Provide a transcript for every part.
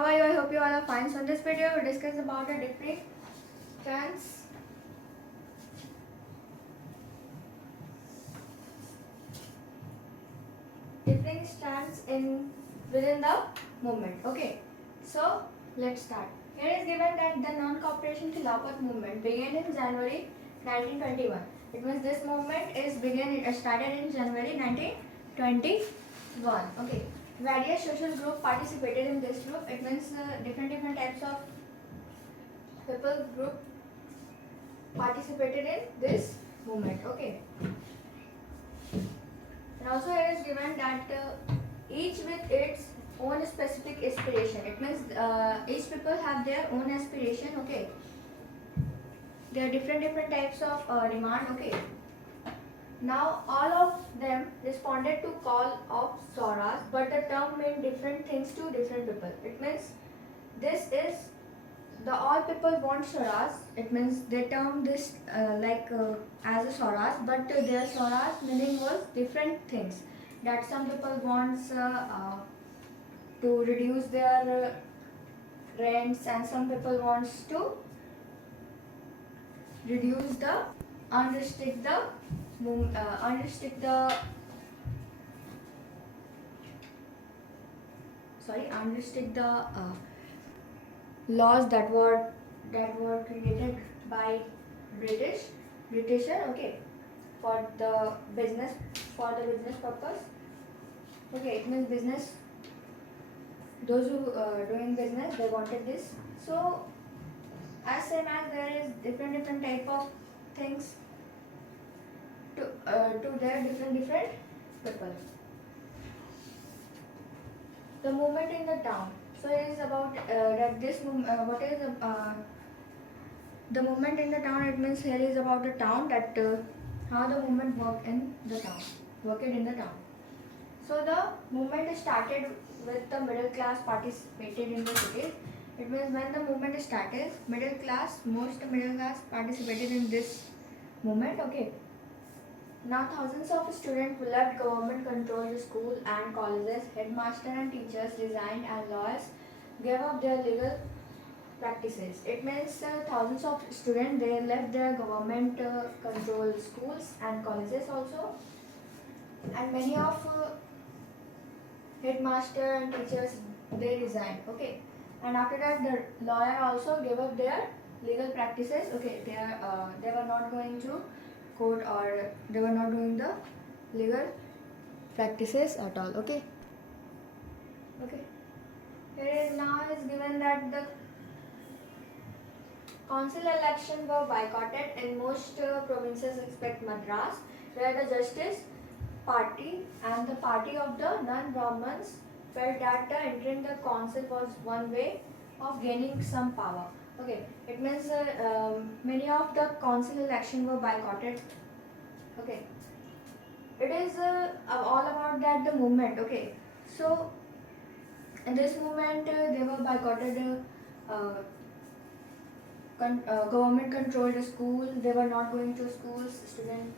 how are you? I hope you all are fine. So in this video we discuss about the different strands in within the movement. Okay, so let's start. Here is given that the non-cooperation Khilafat movement began in January 1921. It means this movement started in January 1921. Okay, various social groups participated in this group. It means different types of people group participated in this movement. Okay, and also here is given that each with its own specific aspiration. It means each people have their own aspiration. Okay, there are different types of demand. Okay, now all of them responded to call of Swaraj, but the term meant different things to different people. It means this is the all people want Swaraj. It means they term this as a Swaraj, but their Swaraj meaning was different things. That some people wants to reduce their rents, and some people wants to reduce the unrestrict the laws that were created by Britisher. Okay, for the business purpose. Okay, it means business. Those who doing business, they wanted this. So as same as there is different type of things to their different people. The movement in the town. So it is about that this what is the movement in the town. It means here is about the town, that how the movement worked in the town. So the movement started with the middle class participated in the cities. It means when the movement started, most middle class participated in this movement. Okay. Now thousands of students left government-controlled schools and colleges. Headmasters and teachers resigned, and lawyers gave up their legal practices. It means thousands of students, they left their government-controlled schools and colleges also, and many of headmaster and teachers, they resigned. Okay, and after that the lawyer also gave up their legal practices. Okay, they were not going to court, or they were not doing the legal practices at all. Okay. Here is now is given that the council elections were boycotted in most provinces except Madras, where the Justice Party and the party of the non-Brahmins felt that entering the council was one way of gaining some power. Okay, it means many of the council elections were boycotted. Okay, it is all about that the movement. Okay, so in this movement they were boycotted. Government controlled schools. They were not going to schools. Students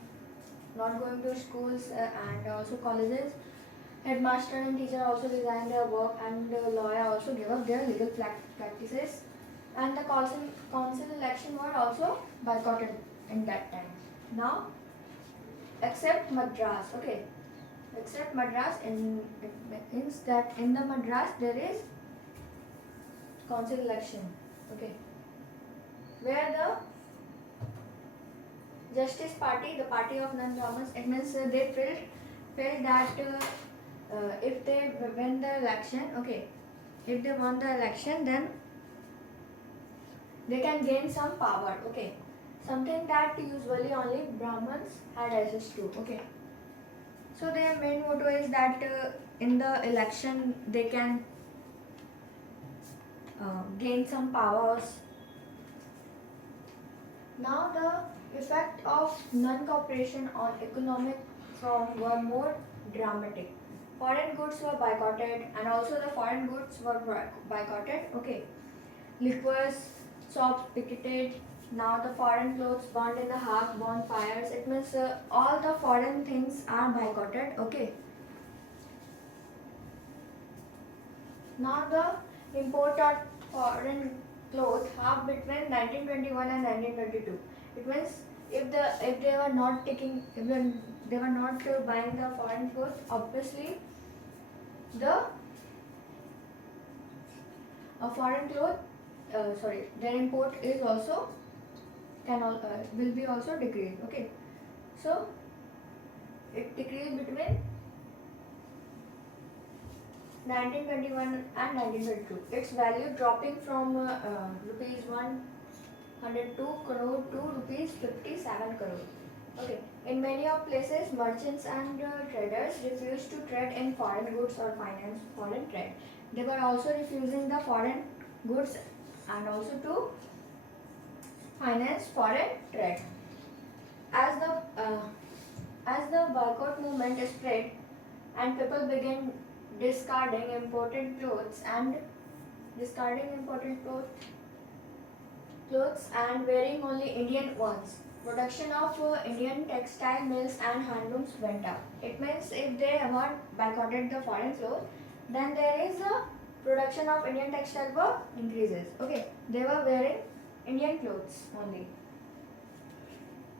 not going to schools and also colleges. Headmaster and teacher also resigned their work, and the lawyer also gave up their legal practices. And the council election were also boycotted in that time. Now, except Madras. Okay, except Madras, it means that in the Madras there is council election. Okay, where the Justice Party, the party of non-Brahmins, it means they felt that if they win the election, okay, if they won the election, then they can gain some power. Okay, something that usually only Brahmins had access to. Okay, so their main motto is that in the election they can gain some powers. Now the effect of non-cooperation on economic reform were more dramatic. Foreign goods were boycotted, and also the foreign goods were boycotted. Okay, liquors, shops picketed. Now the foreign clothes burned in the half bonfires. It means all the foreign things are boycotted. Okay. Now the import of foreign clothes half between 1921 and 1922. It means if they were not taking if they were not buying the foreign clothes, obviously the foreign cloth their import is also will be also decreased. Okay, so it decreased between 1921 and 1922. Its value dropping from rupees 102 crore to rupees 57 crore. Okay. In many of places, merchants and traders refused to trade in foreign goods or finance foreign trade. They were also refusing the foreign goods and also to finance foreign trade. As the boycott movement spread and people began discarding imported clothes and wearing only Indian ones, production of Indian textile mills and handlooms went up. It means if they have boycotted the foreign clothes, then there is a production of Indian textile work increases. Okay, they were wearing Indian clothes only.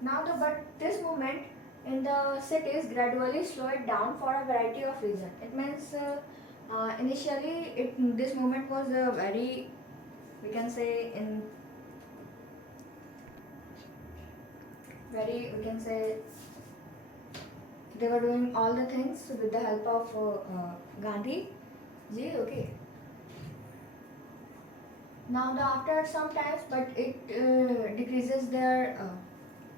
Now but this movement in the cities gradually slowed down for a variety of reasons. It means initially this movement was very, we can say they were doing all the things with the help of Gandhi ji. Okay. Now after some times, but it decreases their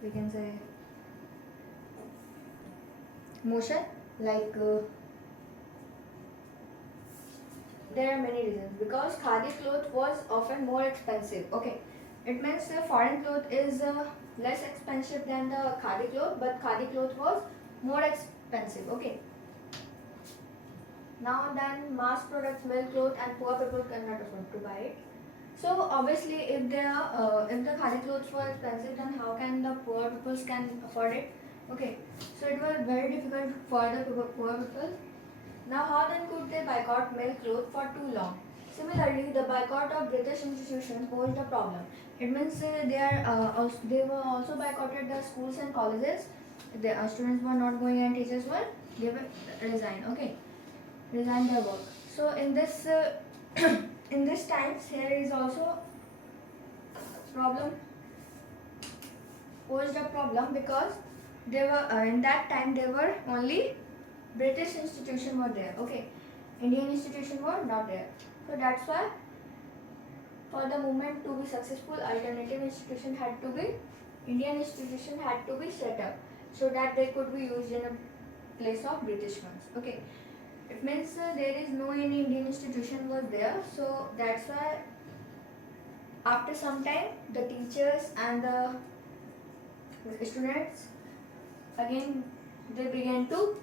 we can say motion, like there are many reasons. Because khadi cloth was often more expensive. Okay, it means the foreign cloth is less expensive than the khadi cloth, but khadi cloth was more expensive. Okay. Now then, mass products, well cloth, and poor people cannot afford to buy it. So obviously, if the khadi clothes were expensive, then how can the poor people can afford it? Okay, so it was very difficult for the poor people. Now, how then could they boycott male clothes for too long? Similarly, the boycott of British institutions posed a problem. It means they were also boycotted the schools and colleges. The students were not going and teachers were resign. Okay, resign their work. So in this in this times, here is also problem posed a problem because they were in that time there were only British institution were there. Okay, Indian institution were not there. So that's why for the movement to be successful, alternative institution had to be Indian institution had to be set up so that they could be used in a place of British ones. Okay. It means there is no any Indian institution was there, so that's why after some time the teachers and the students again they began to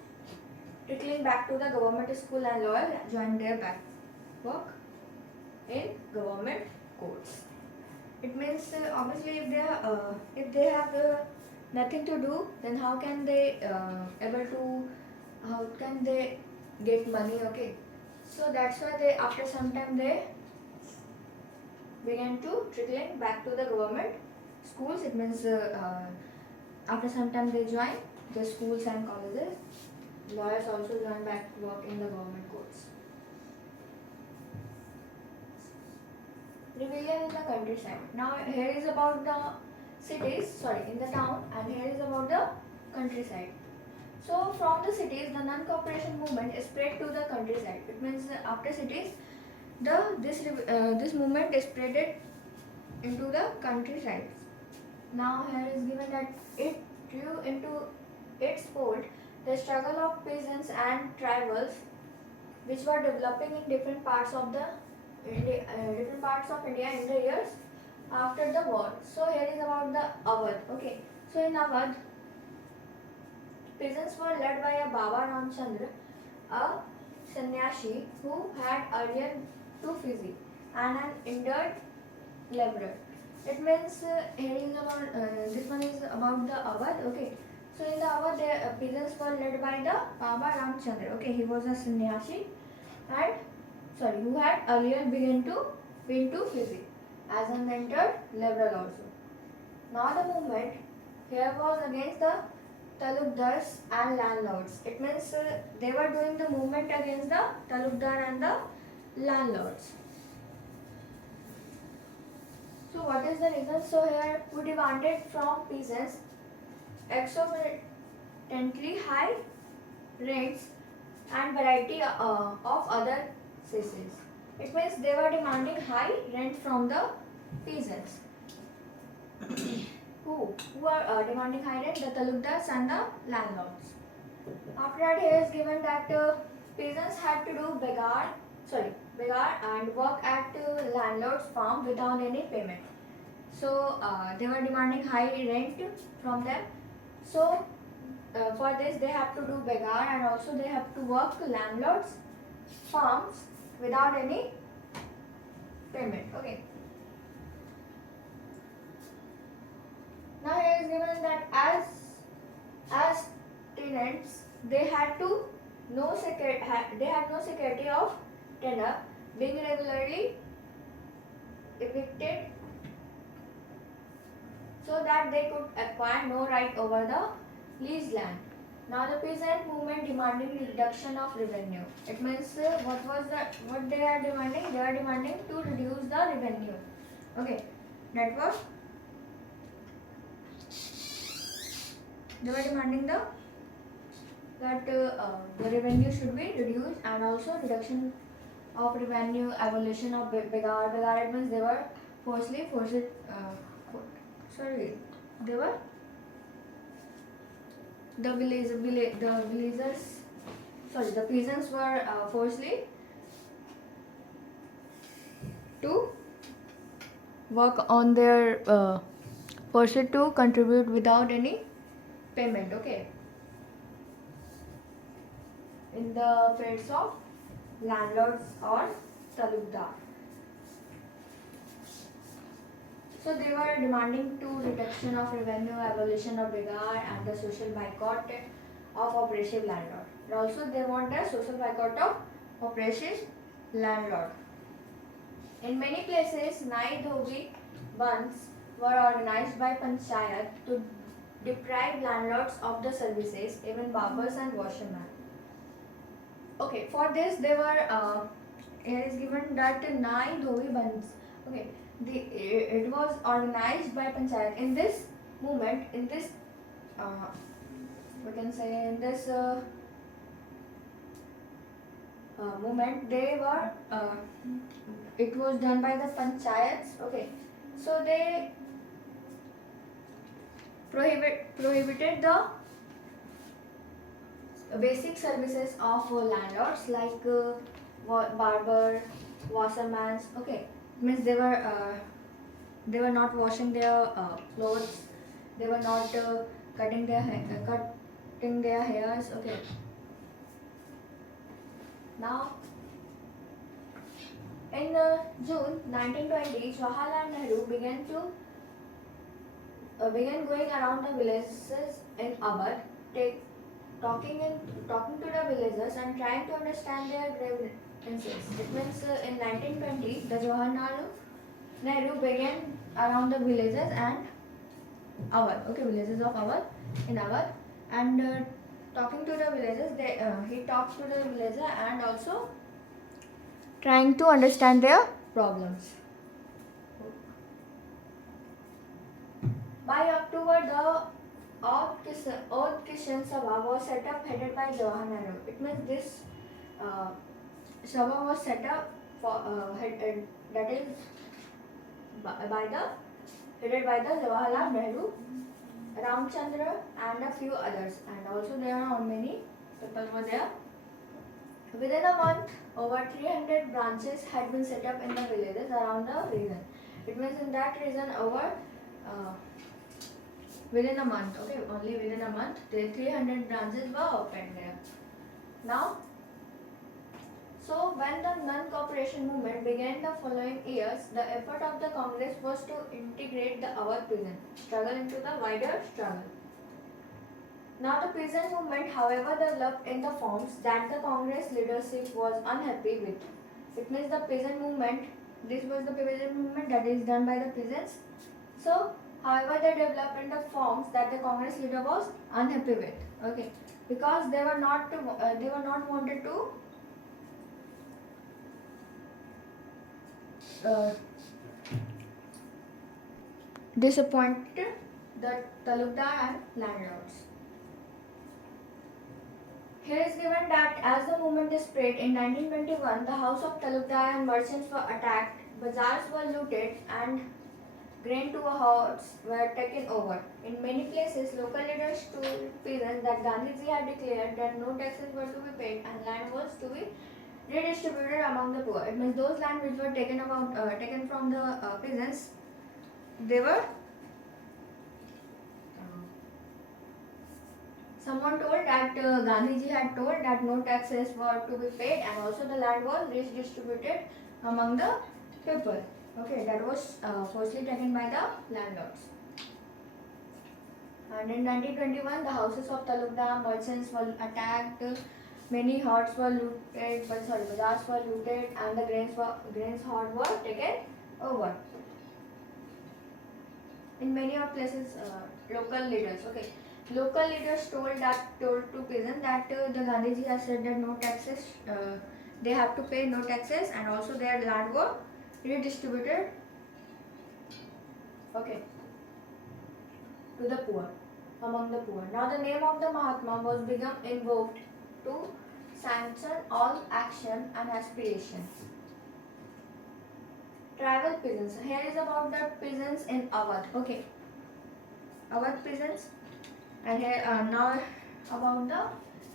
trickling back to the government school and lawyer joined their back work in government courts. It means obviously if they have nothing to do, then how can they get money? Okay, so that's why they after some time they began to trickling back to the government schools. It means after some time they join the schools and colleges. Lawyers also join back to work in the government courts. Rebellion in the countryside. Now here is about the cities, in the town, and here is about the countryside. So from the cities, the non-cooperation movement is spread to the countryside. It means after cities, this movement is spreaded into the countryside. Now here is given that it drew into its fold the struggle of peasants and tribals, which were developing in different parts of India in the years after the war. So here is about the Awadh. Okay, so in Awadh, peasants were led by a Baba Ramchandra, a sannyasi who had earlier two physique and an injured laborer. It means here is about this one is about the Awadh. Okay, so in the Awadh, the peasants were led by the Baba Ramchandra. Okay, he was a sannyasi and who had earlier been to physics as an entered liberal also. Now the movement here was against the talukdars and landlords. It means they were doing the movement against the talukdar and the landlords. So what is the reason? So here we demanded from peasants exorbitantly high rents and variety of other cesses. It means they were demanding high rent from the peasants. Who are demanding high rent? The talukdars and the landlords. After that, here is given that peasants had to do begar and work at landlord's farm without any payment. So they were demanding high rent from them. So for this they have to do begar and also they have to work landlords' farms without any payment. Okay. Now here is given that as tenants they had no security of tenure, being regularly evicted, so that they could acquire no right over the leased land. Now the peasant movement demanding reduction of revenue. It means what they are demanding? They are demanding to reduce the revenue. Okay, that was they were demanding that the revenue should be reduced and also reduction of revenue, abolition of begar. Begar, it means they were they were the peasants were forcibly to work on their forced to contribute without any payment. Okay, in the fields of landlords or talukdar. So they were demanding to reduction of revenue, abolition of begar and the social boycott of oppressive landlord. And also they want a social boycott of oppressive landlord. In many places, Nai Dhobi bands were organized by panchayat to deprive landlords of the services, even barbers and washermen. Okay, for this they were here is given that Nai Dhobi bands. Okay, it was organized by panchayat. In this movement, in this we can say in this movement, they were it was done by the panchayats. Okay, so they prohibited the basic services of landlords like barber, washermen. Okay, means they were not washing their clothes, they were not cutting their hairs. Okay, now in June 1920, Jawaharlal Nehru began going around the villages in Awadh, talking to the villagers and trying to understand their grievances. It means in 1920, the Jawaharlal Nehru began around the villages and Awadh. Okay, villages of Awadh in Awadh, and talking to the villagers. He talks to the villager and also trying to understand their problems. By October, the Odd Kishan Sabha was set up headed by Jawaharlal Nehru. It means this Sabha was set up headed by the Jawaharlal Nehru, Ramchandra and a few others, and also there are many people were there. Within a month, over 300 branches had been set up in the villages around the region. It means in that region within a month, okay, only within a month, the 300 branches were opened there. Now, so when the non-cooperation movement began the following years, the effort of the Congress was to integrate the Awadh peasant struggle into the wider struggle. Now the peasant movement, however, developed in the forms that the Congress leadership was unhappy with. It means the peasant movement. This was the peasant movement that is done by the peasants. So, however, they developed in the forms that the Congress leader was unhappy with. Okay, because they were not wanted to disappoint the talukdar and landlords. Here is given that as the movement spread in 1921, the house of talukdar and merchants were attacked, bazaars were looted, and grain to hordes were taken over. In many places, local leaders told peasants that Gandhiji had declared that no taxes were to be paid and land was to be redistributed among the poor. It means those land which were taken from the peasants, they were. Someone told that Gandhiji had told that no taxes were to be paid and also the land was redistributed among the people. Okay, that was firstly taken by the landlords. And in 1921, the houses of talukdar merchants were attacked. Many hordes were looted, bazaars were looted, and the grains hoard were taken over. In many of places, local leaders told to peasants that the Gandhiji has said that no taxes, they have to pay no taxes, and also their land were redistributed. Okay, to the poor, among the poor. Now the name of the Mahatma was become invoked to sanction all action and aspiration. Tribal peasants. Here is about the peasants in Awadh. Okay, Awadh peasants. And here now about the,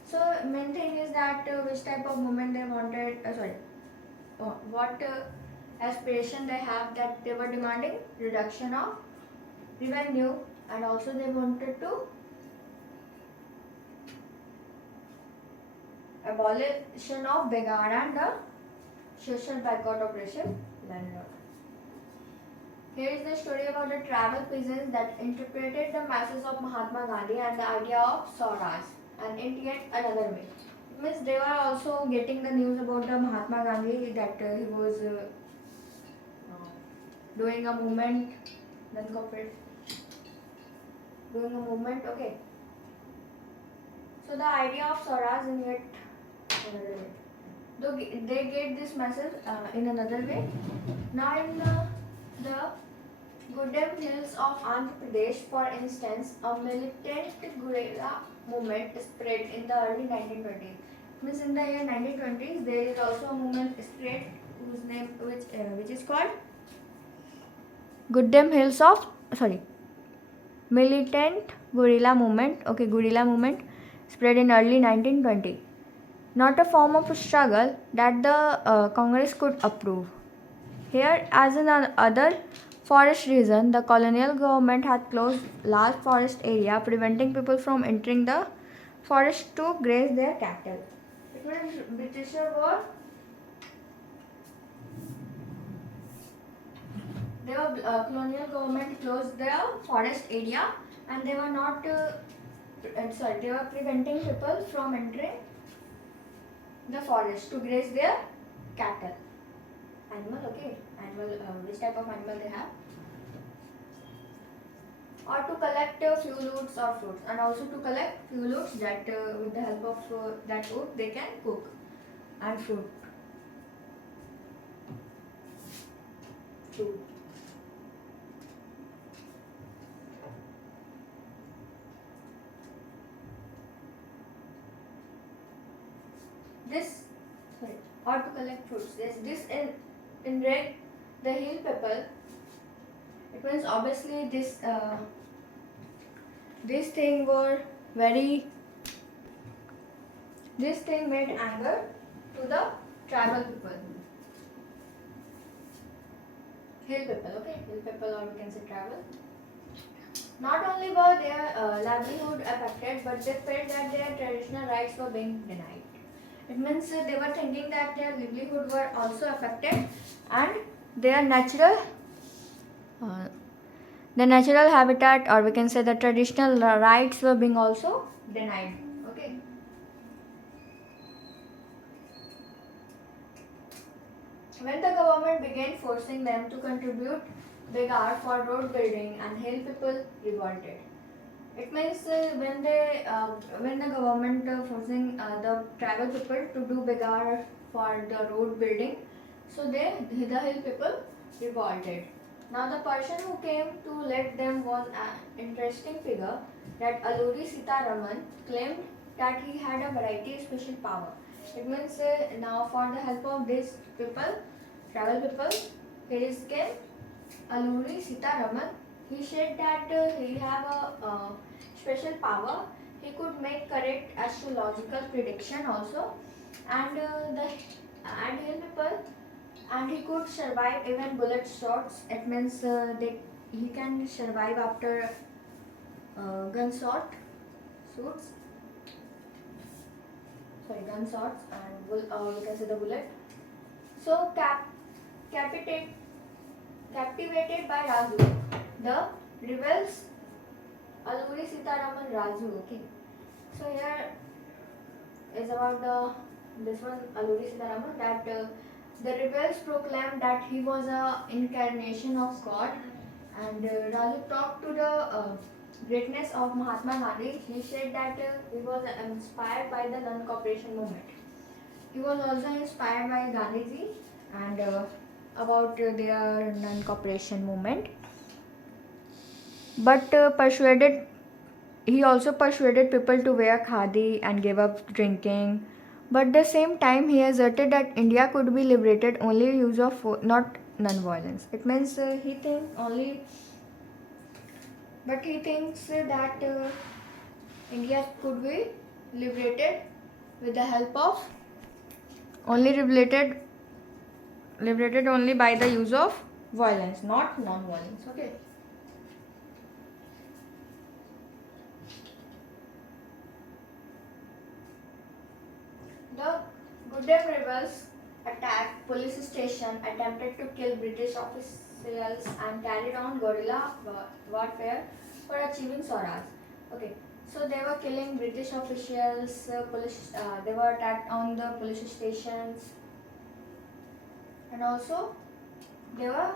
so main thing is that which type of movement they wanted, what aspiration they have, that they were demanding reduction of revenue, and also they wanted to abolition of begar and the social boycott operation landlord. Here is the story about the tribal peasants that interpreted the message of Mahatma Gandhi and the idea of Swaraj, and in yet another way. It means they were also getting the news about the Mahatma Gandhi that he was doing a movement, okay. So the idea of Swaraj in yet another way. Though they get this message in another way. Now in the Goddam Hills of Andhra Pradesh, for instance, a militant guerrilla movement spread in the early 1920s. Means in the year 1920s, there is also a movement spread whose name which is called Goddam Hills of militant guerrilla movement. Okay, guerrilla movement spread in early 1920. Not a form of struggle that the Congress could approve. Here, as in other forest region, the colonial government had closed large forest area, preventing people from entering the forest to graze their cattle. It means colonial government closed their forest area, and they were not they were preventing people from entering the forest to graze their cattle. Which type of animal they have, or to collect few roots or fruits, and also to collect few roots that with the help of that wood they can cook, and fruit. Or to collect fruits. This in red, the hill people. It means obviously this thing were very. This thing made anger to the tribal people. Hill people, okay, hill people, or we can say tribal. Not only were their livelihood affected, but they felt that their traditional rights were being denied. It means they were thinking that their livelihood were also affected, and their natural habitat, or we can say the traditional rights, were being also denied. Okay. When the government began forcing them to contribute begar for road building and hill people revolted. It means when the government forcing the tribal people to do begar for the road building, so the hill people revolted. Now the person who came to lead them was an interesting figure that Alluri Sitaraman claimed that he had a variety of special power. It means now for the help of these people, tribal people, here came Alluri Sitaraman. He said that he have a special power. He could make correct astrological prediction also, and hill people, and he could survive even bullet shots. It means he can survive after gunshot shoots. Sorry, gunshots and we can say the bullet. So captivated by Raju, the rebels Alluri Sitaraman Raju. Okay, so here is about this one Alluri Sitaraman that the rebels proclaimed that he was a incarnation of God, and Raju talked to the greatness of Mahatma Gandhi. He said that he was inspired by the non-cooperation movement. He was also inspired by Gandhiji and about their non-cooperation movement. But he also persuaded people to wear khadi and give up drinking. But at the same time, he asserted that India could be liberated only use of force, not non-violence. It means he thinks that India could be liberated with the help of liberated only by the use of violence, not non-violence. Okay. The Goodem rebels attacked police station, attempted to kill British officials, and carried on guerrilla warfare for achieving Swaraj. Okay, so they were killing British officials, they were attacked on the police stations, and also they were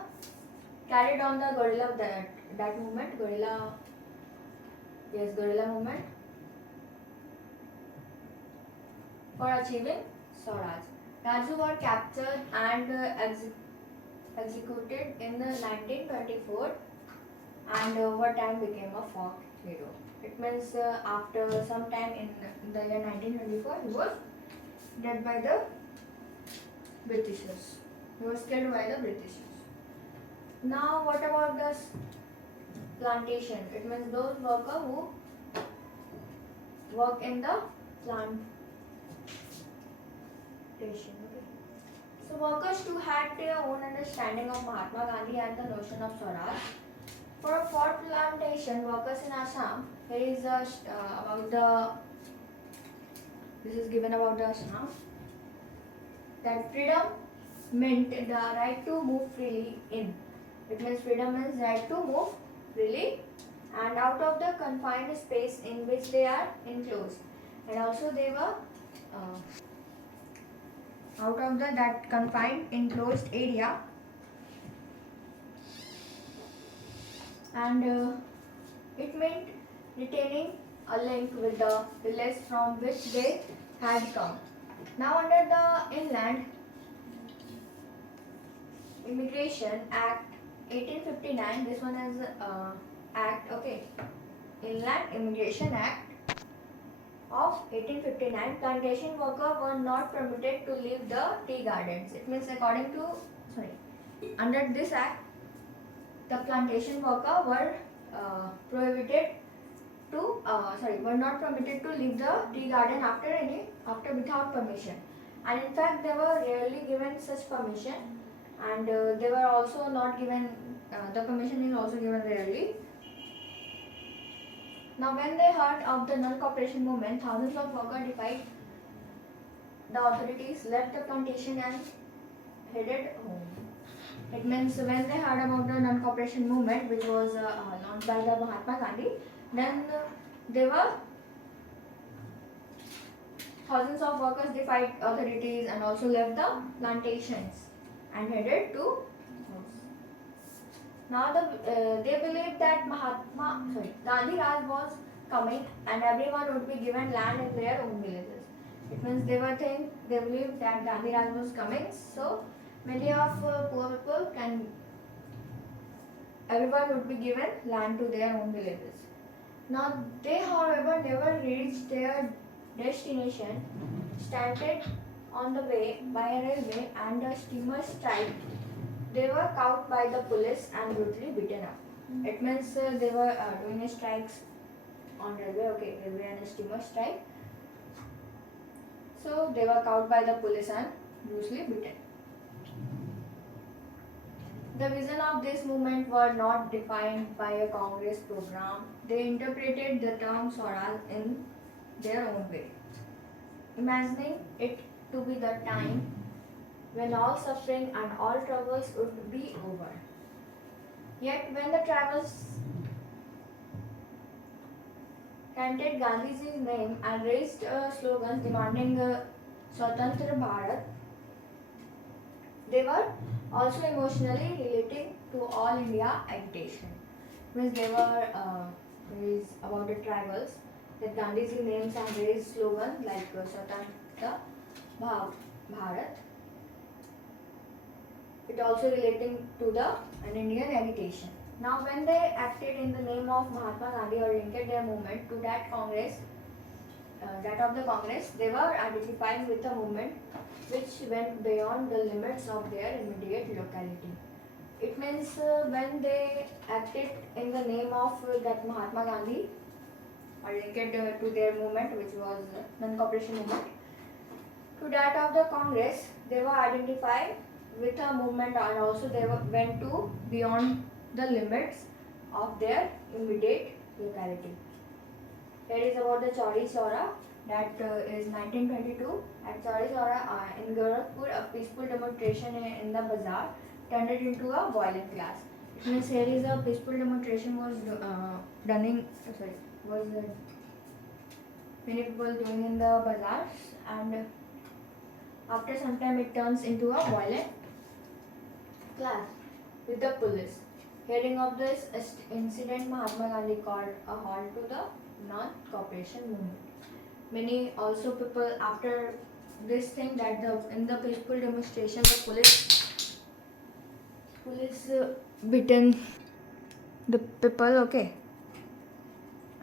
carried on the guerrilla that movement, guerrilla movement for achieving Swaraj. Raju were captured and executed in 1924, and over time became a folk hero. It means after some time in the year 1924, he was dead by the Britishers. He was killed by the Britishers. Now, what about the plantation? It means those workers who work in the plantation. Okay. So workers too had their own understanding of Mahatma Gandhi and the notion of Swaraj. For plantation workers in Assam, here is this is given about the Assam, that freedom meant the right to move freely in. It means freedom means right to move freely and out of the confined space in which they are enclosed, and also they were out of that confined enclosed area, and it meant retaining a link with the village from which they had come. Now under the Inland Immigration Act 1859, this one is Act, okay, Inland Immigration Act of 1859, plantation workers were not permitted to leave the tea gardens. It means under this act, the plantation workers were were not permitted to leave the tea garden after without permission, and in fact they were rarely given such permission, and they were also not given the permission is also given rarely. Now when they heard of the non-cooperation movement, thousands of workers defied the authorities, left the plantation and headed home. It means when they heard about the non-cooperation movement, which was launched by the Mahatma Gandhi, then thousands of workers defied authorities and also left the plantations. and headed to house. Now they believed that Gandhi Raj was coming and everyone would be given land in their own villages. It means they believed that Gandhi Raj was coming, so many of poor people everyone would be given land to their own villages. Now they, however, never reached their destination, stranded on the way by a railway and a steamer strike. They were caught by the police and brutally beaten up. It means they were doing strikes on railway, railway and a steamer strike. So they were caught by the police and brutally beaten. The vision of this movement were not defined by a Congress program. They interpreted the term Swaraj in their own way, imagining it to be the time when all suffering and all troubles would be over. Yet when the travellers chanted Gandhiji's name and raised slogans demanding Swatantra Bharat, they were also emotionally relating to all India agitation. Means they were about the tribals that Gandhiji names and raised slogans like Swatantra Bharat. It also relating to an Indian agitation. Now when they acted in the name of Mahatma Gandhi or linked their movement to that Congress, that of the Congress, they were identifying with a movement which went beyond the limits of their immediate locality. It means when they acted in the name of that Mahatma Gandhi or linked to their movement, which was non-cooperation movement, to that of the Congress, they were identified with a movement and also they went to beyond the limits of their immediate locality. Here is about the Chauri Chaura, that is 1922. At Chauri Chaura in Gorakhpur, a peaceful demonstration in the bazaar turned it into a violent clash. It means here is a peaceful demonstration was many people doing in the bazaars, and after some time it turns into a violent clash with the police. Hearing of this incident, Mahatma Gandhi called a halt to the non-cooperation movement. Many also people after this thing that in the peaceful demonstration the police beaten the people,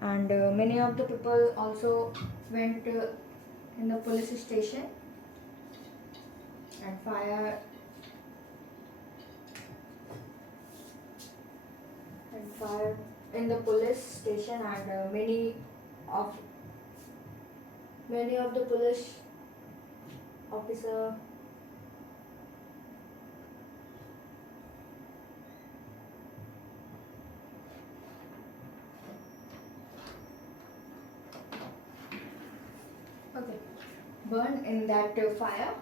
and many of the people also went in the police station and fire in the police station, and many of the police officer burned in that fire.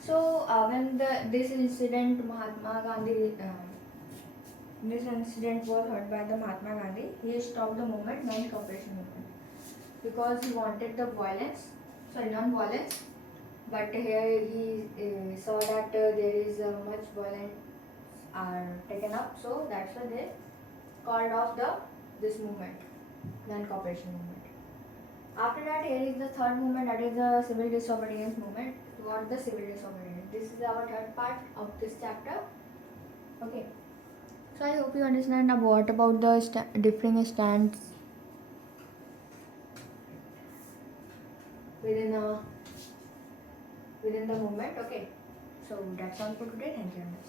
So when this incident was heard by the Mahatma Gandhi, he stopped the movement, non-cooperation movement, because he wanted the non-violence. But here he saw that there is much violence are taken up, so that's why they called off this movement, non-cooperation movement. After that, here is the third movement, that is the civil disobedience movement. What the civil disobedience? This is our third part of this chapter. Okay. So I hope you understand about the differing stands within the movement. Okay. So that's all for today. Thank you very much.